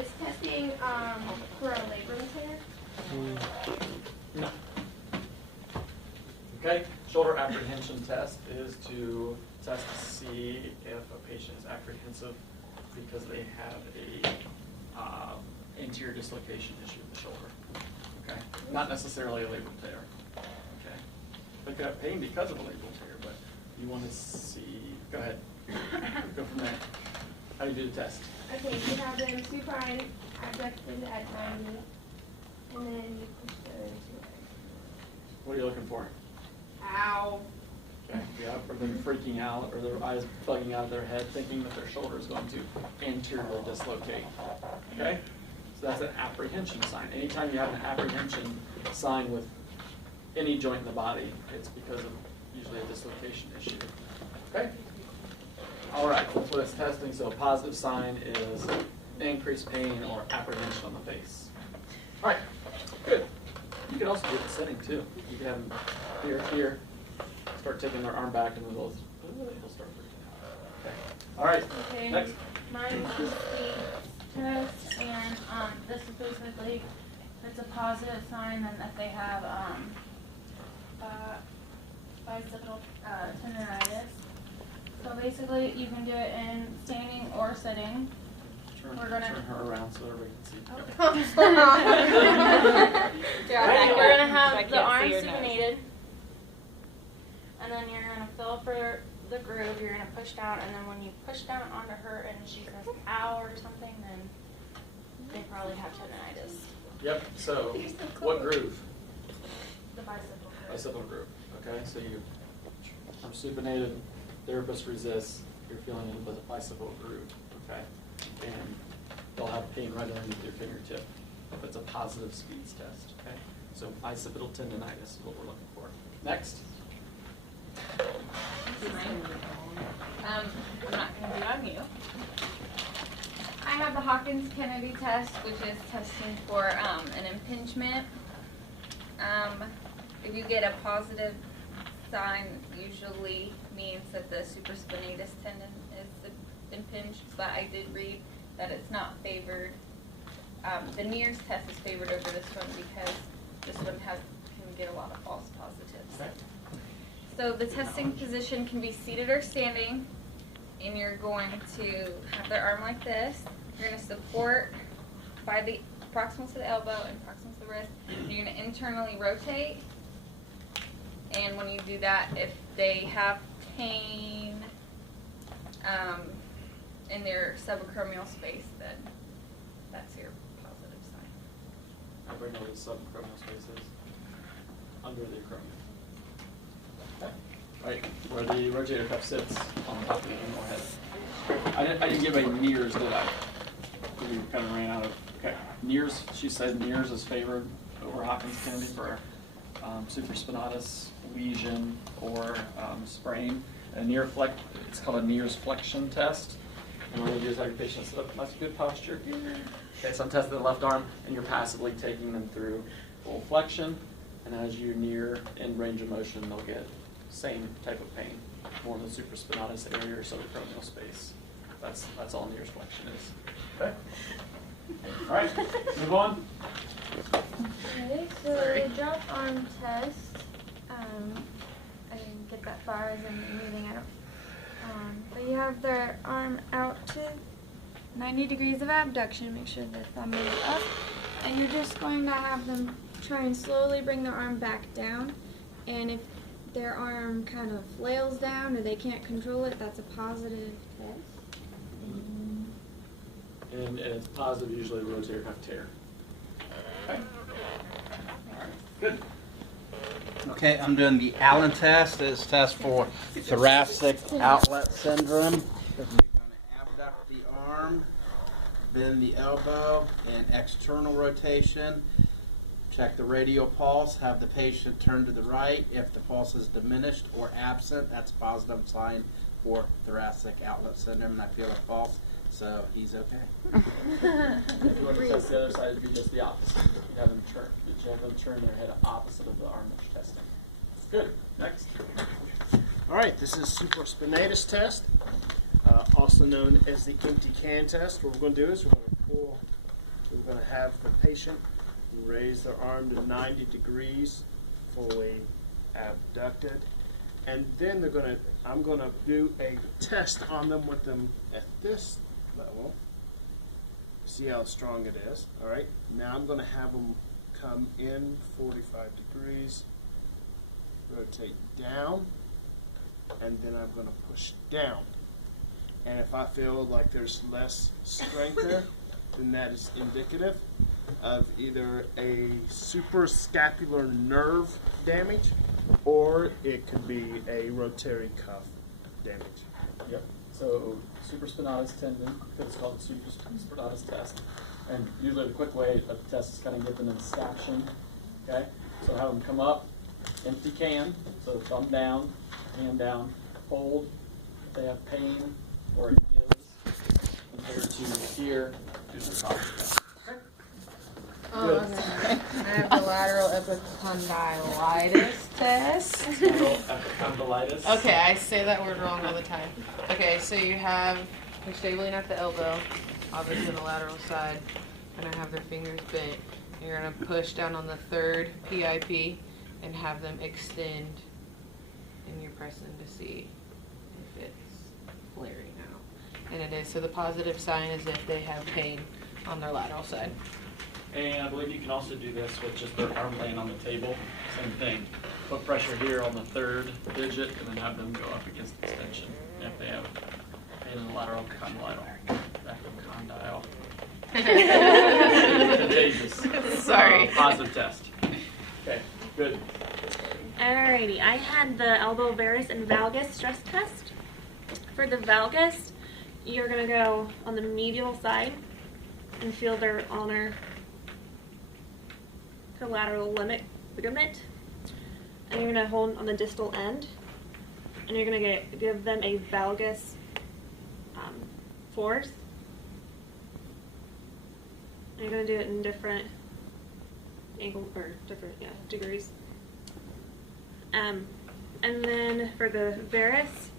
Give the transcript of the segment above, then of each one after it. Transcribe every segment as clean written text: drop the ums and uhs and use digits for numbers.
Is testing for a labrum tear? No. Okay, shoulder apprehension test is to test to see if a patient is apprehensive because they have a anterior dislocation issue of the shoulder. Okay, not necessarily a labral tear. Okay, they could have pain because of a labral tear, but you want to see. Go ahead. Go from there. How do you do the test? Okay, you have them supine abducted at 90, and then you push the other two legs. What are you looking for? Ow. Okay, yeah, or them freaking out, or their eyes bugging out of their head, thinking that their shoulder is going to anterior dislocate. Okay? So that's an apprehension sign. Anytime you have an apprehension sign with any joint in the body, it's because of usually a dislocation issue. Okay? All right, that's what it's testing. So a positive sign is increased pain or apprehension on the face. All right, good. You can also do the setting too. You can have them here, start taking their arm back, and then they'll start freaking out. Okay. All right. Okay. Next. Mine is the test, and this is basically it's a positive sign, and that they have bicipital tendonitis. So basically, you can do it in standing or sitting. Turn We're gonna her around so everybody can see. We're gonna have I the can't arm see your nose. supinated, and then you're gonna feel for the groove. You're gonna push down, and then when you push down onto her and she says "ow" or something, then they probably have tendonitis. Yep. So, what groove? The bicipital groove. Bicipital groove. Okay. So you are supinated. Therapist resists. You're feeling in the bicipital groove. Okay. And they'll have pain right underneath your fingertip if it's a positive speeds test. Okay. So bicipital tendonitis is what we're looking for. Next. I'm not going to be on you. I have the Hawkins-Kennedy test, which is testing for an impingement. If you get a positive sign, usually means that the supraspinatus tendon is impinged, but I did read that it's not favored. The NIRS test is favored over this one because this one can get a lot of false positives. Okay. So the testing position can be seated or standing, and you're going to have their arm like this. You're going to support by the proximal to the elbow and proximal to the wrist. You're going to internally rotate, and when you do that, if they have pain in their subacromial space, then that's your positive sign. Everybody know what the subacromial space is? Under the acromion. Okay. Right where the rotator cuff sits on top of the humeral head. I didn't give a NIRS, did I? We kind of ran out of. Okay. NIRS. She said NIRS is favored over Hawkins-Kennedy for supraspinatus lesion or sprain. It's called a NIRS flexion test. And what we do is have your patient sit up, nice good posture. Okay, so I'm testing the left arm, and you're passively taking them through full flexion. And as you near end range of motion, they'll get same type of pain, more in the supraspinatus area or subacromial space. That's all NIRS flexion is. Okay. All right, move on. Okay, so the drop arm test, I didn't get that far as in the meeting, but you have their arm out to 90 degrees of abduction, make sure their thumb is up, and you're just going to have them try and slowly bring their arm back down, and if their arm kind of flails down or they can't control it, that's a positive test. And it's positive, usually rotator cuff tear. Okay. All right, good. Okay, I'm doing the Allen test. This is test for thoracic outlet syndrome. You're going to abduct the arm, bend the elbow, and external rotation. Check the radial pulse. Have the patient turn to the right. If the pulse is diminished or absent, that's a positive sign for thoracic outlet syndrome. And I feel a pulse, so he's okay. If you want to test the other side, it'd be just the opposite. You have them turn their head opposite of the arm that you're testing. Good. Next. All right, this is supraspinatus test, also known as the empty can test. What we're going to do is we're going to pull we're going to have the patient raise their arm to 90 degrees, fully abducted. And then I'm going to do a test on them with them at this level. See how strong it is. All right. Now I'm going to have them come in 45 degrees, rotate down, and then I'm going to push down. And if I feel like there's less strength there, then that is indicative of either a suprascapular nerve damage, or it could be a rotary cuff damage. Yep. So supraspinatus tendon, it's called the supraspinatus test. And usually the quick way of the test is kind of get them in staction. Okay? So have them come up, empty can, so thumb down, hand down, hold. If they have pain or it gives, compared to here, do the top test. Good. I have the lateral epicondylitis test. Lateral epicondylitis. Okay, I say that word wrong all the time. Okay, so you're stabling at the elbow, obviously the lateral side, and I have their fingers bent. You're gonna push down on the third PIP and have them extend, and you're pressing to see if it's flaring out. And it is, so the positive sign is if they have pain on their lateral side. And I believe you can also do this with just their arm laying on the table. Same thing. Put pressure here on the third digit and then have them go up against extension. And if they have pain in the lateral condyle. Contagious. Sorry. Positive test. Okay, good. Alrighty, I had the elbow varus and valgus stress test. For the valgus, you're gonna go on the medial side and feel their ulnar collateral ligament, and you're gonna hold on the distal end, and you're gonna give them a valgus force. And you're gonna do it in different angle or different degrees. And then for the varus,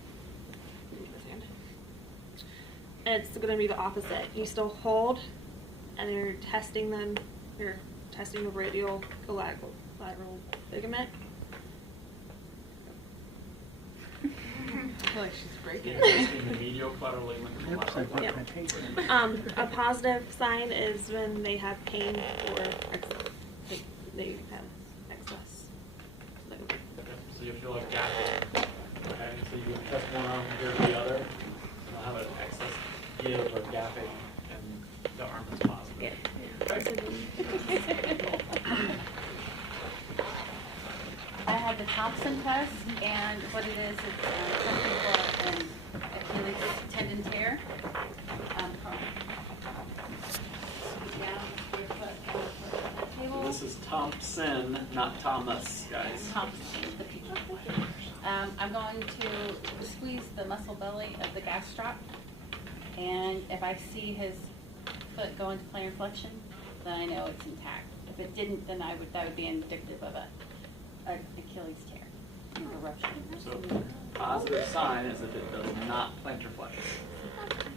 it's going to be the opposite. You still hold, and you're testing them. You're testing the radial lateral ligament. I feel like she's breaking Testing the medial collateral ligament and the lateral ligament. A positive sign is when they have pain or they have excess ligament. Okay, so you feel like gapping. Okay, so you test one arm compared to the other. And you'll have an excess give or gapping, and the arm is positive. Yeah. Okay. I had the Thompson test, and what it is, it's testing for an Achilles tendon tear. Scoot down with your foot on the table. This is Thompson, not Thomas, guys. Thompson, the people. I'm going to squeeze the muscle belly of the gasstrop, and if I see his foot go into plantar flexion, then I know it's intact. If it didn't, then that would be indicative of an Achilles tear, a rupture. So positive sign is if it does not plantar flex.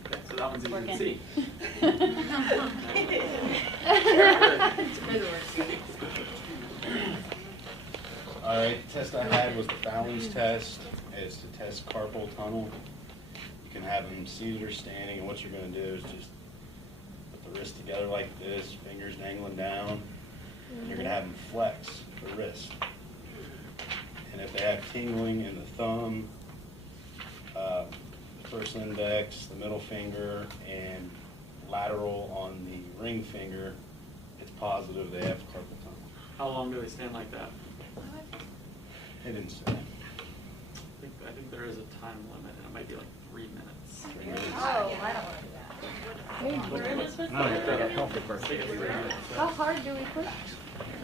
Okay, so that one's easy to Working. see. All right, the test I had was the Fallon's test. It's to test carpal tunnel. You can have them seated or standing, and what you're going to do is just put the wrist together like this, fingers dangling down, and you're going to have them flex the wrist. And if they have tingling in the thumb, the first index, the middle finger, and lateral on the ring finger, it's positive they have carpal tunnel. How long do they stand like that? It didn't say. I think there is a time limit, and it might be like 3 minutes. Oh, I don't want to do that. No, you're taking a healthy person. Take it 3 minutes. How hard do we push?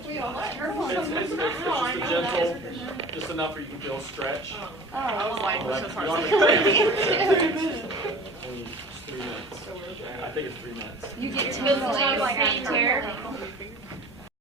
We all let her. It's just a gentle, just enough where you can feel stretch. I was like, Like, you want to only 3 minutes. I think it's 3 minutes. You get tingling like after.